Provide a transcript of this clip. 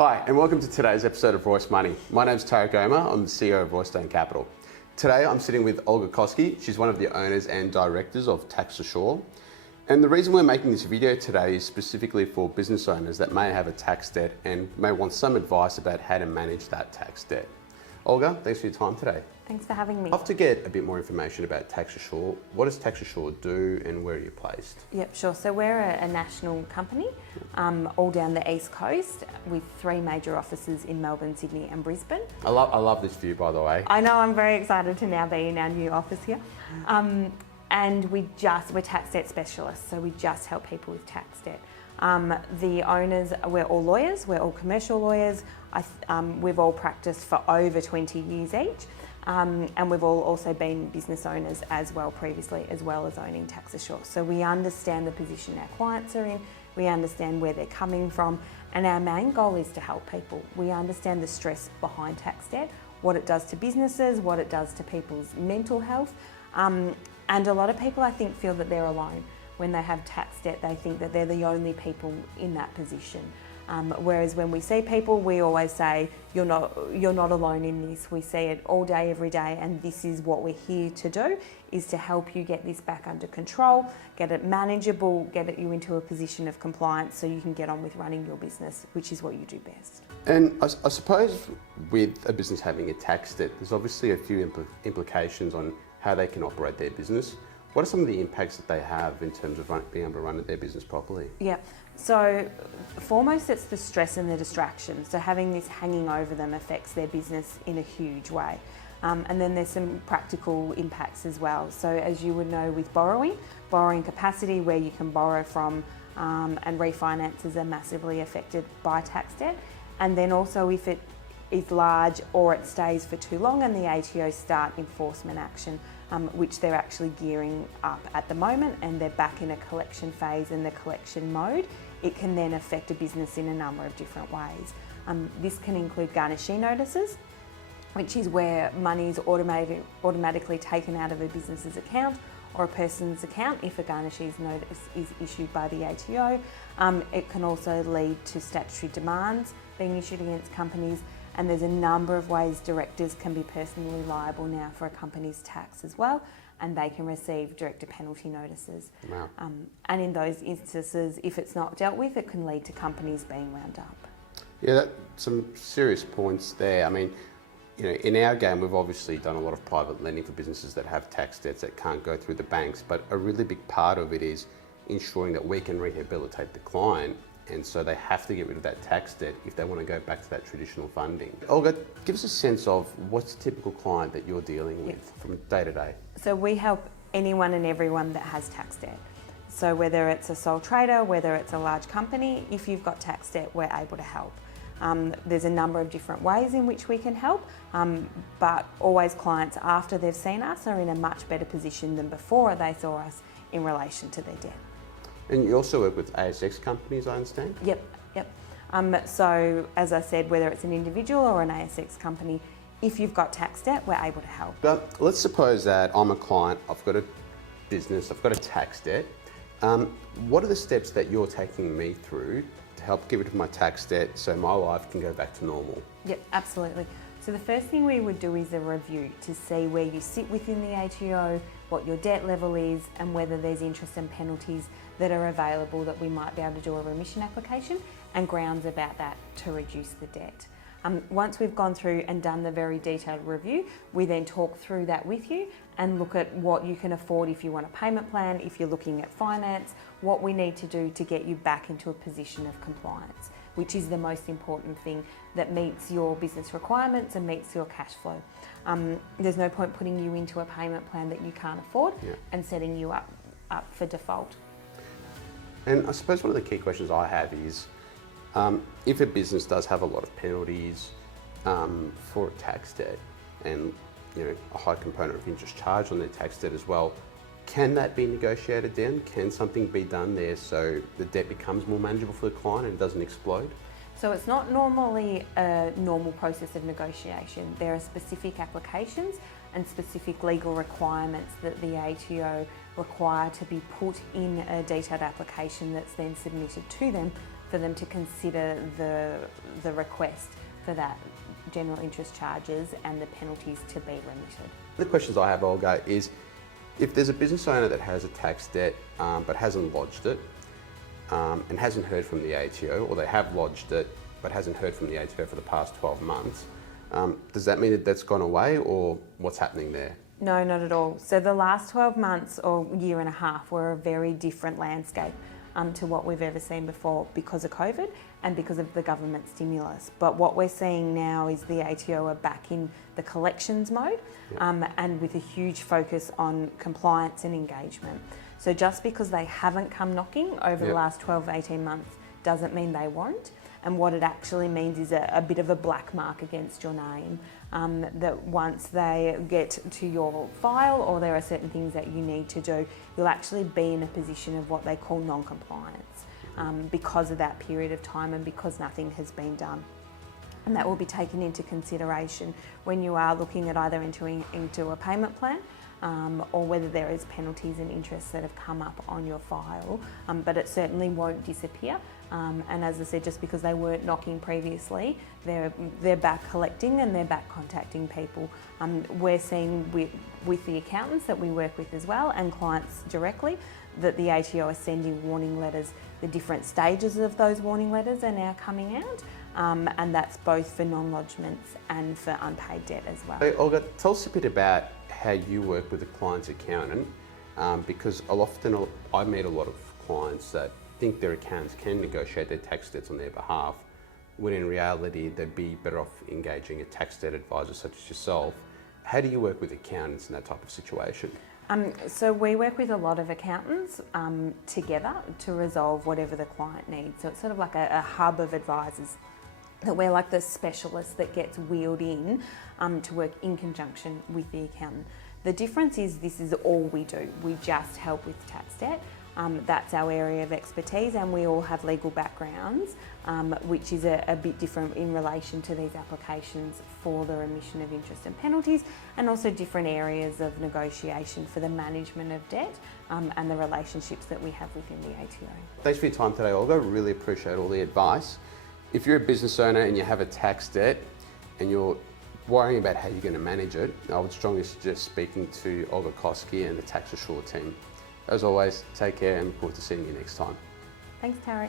Hi, and welcome to today's episode of Royce Money. My name's Tarek Omar, I'm the CEO of Royce Capital. Today I'm sitting with Olga Koskie. She's one of the owners and directors of Tax Assure. And the reason we're making this video today is specifically for business owners that may have a tax debt and may want some advice about how to manage that tax debt. Olga, thanks for your time today. Thanks for having me. I'd love to get a bit more information about Tax Assure. What does Tax Assure do and where are you placed? Yep, sure. So we're a national company all down the East Coast with 3 major offices in Melbourne, Sydney and Brisbane. I love this view, by the way. I know, I'm very excited to now be in our new office here. And we're tax debt specialists, so we just help people with tax debt. The owners, we're all lawyers, we're all commercial lawyers. We've all practiced for over 20 years each. And we've all also been business owners as well previously, as well as owning Tax Assure. So we understand the position our clients are in, we understand where they're coming from, and our main goal is to help people. We understand the stress behind tax debt, what it does to businesses, what it does to people's mental health. And a lot of people, I think, feel that they're alone. When they have tax debt, they think that they're the only people in that position. Whereas when we see people, we always say, you're not alone in this. We see it all day, every day, and this is what we're here to do, is to help you get this back under control, get it manageable, get you into a position of compliance so you can get on with running your business, which is what you do best. And I suppose with a business having a tax debt, there's obviously a few implications on how they can operate their business. What are some of the impacts that they have in terms of being able to run their business properly? Yeah, so foremost it's the stress and the distraction. So having this hanging over them affects their business in a huge way. And then there's some practical impacts as well. So as you would know with borrowing capacity where you can borrow from and refinances are massively affected by tax debt. And then also if it is large or it stays for too long and the ATO start enforcement action, which they're actually gearing up at the moment, and they're back in a collection phase and the collection mode, it can then affect a business in a number of different ways. This can include garnishee notices, which is where money is automatically taken out of a business's account or a person's account if a garnishee's notice is issued by the ATO. It can also lead to statutory demands being issued against companies. And there's a number of ways directors can be personally liable now for a company's tax as well, and they can receive director penalty notices. Wow. And in those instances, if it's not dealt with, it can lead to companies being wound up. Yeah, that's some serious points there. I mean, in our game, we've obviously done a lot of private lending for businesses that have tax debts that can't go through the banks, but a really big part of it is ensuring that we can rehabilitate the client. And so they have to get rid of that tax debt if they want to go back to that traditional funding. Olga, give us a sense of what's the typical client that you're dealing with from day to day? So we help anyone and everyone that has tax debt. So whether it's a sole trader, whether it's a large company, if you've got tax debt, we're able to help. There's a number of different ways in which we can help, but always clients after they've seen us are in a much better position than before they saw us in relation to their debt. And you also work with ASX companies, I understand? Yep. So as I said, whether it's an individual or an ASX company, if you've got tax debt, we're able to help. But let's suppose that I'm a client, I've got a business, I've got a tax debt. What are the steps that you're taking me through to help get rid of my tax debt so my life can go back to normal? Yep, absolutely. So the first thing we would do is a review to see where you sit within the ATO, what your debt level is, and whether there's interest and penalties that are available that we might be able to do a remission application and grounds about that to reduce the debt. Once we've gone through and done the very detailed review, we then talk through that with you and look at what you can afford if you want a payment plan, if you're looking at finance, what we need to do to get you back into a position of compliance, which is the most important thing that meets your business requirements and meets your cash flow. There's no point putting you into a payment plan that you can't afford and setting you up for default. And I suppose one of the key questions I have is, if a business does have a lot of penalties for a tax debt and a high component of interest charged on their tax debt as well, can that be negotiated down? Can something be done there so the debt becomes more manageable for the client and doesn't explode? So it's not normally a normal process of negotiation. There are specific applications and specific legal requirements that the ATO require to be put in a detailed application that's then submitted to them for them to consider the request for that general interest charges and the penalties to be remitted. The questions I have, Olga, is if there's a business owner that has a tax debt but hasn't lodged it and hasn't heard from the ATO, or they have lodged it but hasn't heard from the ATO for the past 12 months, does that mean that that's gone away, or what's happening there? No, not at all. So the last 12 months or year and a half were a very different landscape to what we've ever seen before because of COVID and because of the government stimulus. But what we're seeing now is the ATO are back in the collections mode and with a huge focus on compliance and engagement. So just because they haven't come knocking over the last 12, 18 months doesn't mean they won't. And what it actually means is a bit of a black mark against your name, that once they get to your file or there are certain things that you need to do, you'll actually be in a position of what they call non-compliance because of that period of time and because nothing has been done. And that will be taken into consideration when you are looking at either entering into a payment plan or whether there is penalties and interests that have come up on your file, but it certainly won't disappear. And as I said, just because they weren't knocking previously, they're back collecting and they're back contacting people. We're seeing with the accountants that we work with as well and clients directly that the ATO are sending warning letters. The different stages of those warning letters are now coming out, and that's both for non-lodgements and for unpaid debt as well. Hey, Olga, tell us a bit about how you work with a client's accountant, because often I meet a lot of clients that think their accountants can negotiate their tax debts on their behalf, when in reality they'd be better off engaging a tax debt advisor such as yourself. How do you work with accountants in that type of situation? So we work with a lot of accountants together to resolve whatever the client needs. So it's sort of like a hub of advisors that we're like the specialist that gets wheeled in to work in conjunction with the accountant. The difference is this is all we do. We just help with tax debt. That's our area of expertise, and we all have legal backgrounds, which is a bit different in relation to these applications for the remission of interest and penalties, and also different areas of negotiation for the management of debt and the relationships that we have within the ATO. Thanks for your time today, Olga. Really appreciate all the advice. If you're a business owner and you have a tax debt and you're worrying about how you're going to manage it, I would strongly suggest speaking to Olga Koskie and the Tax Assure team. As always, take care and look forward to seeing you next time. Thanks, Tarek.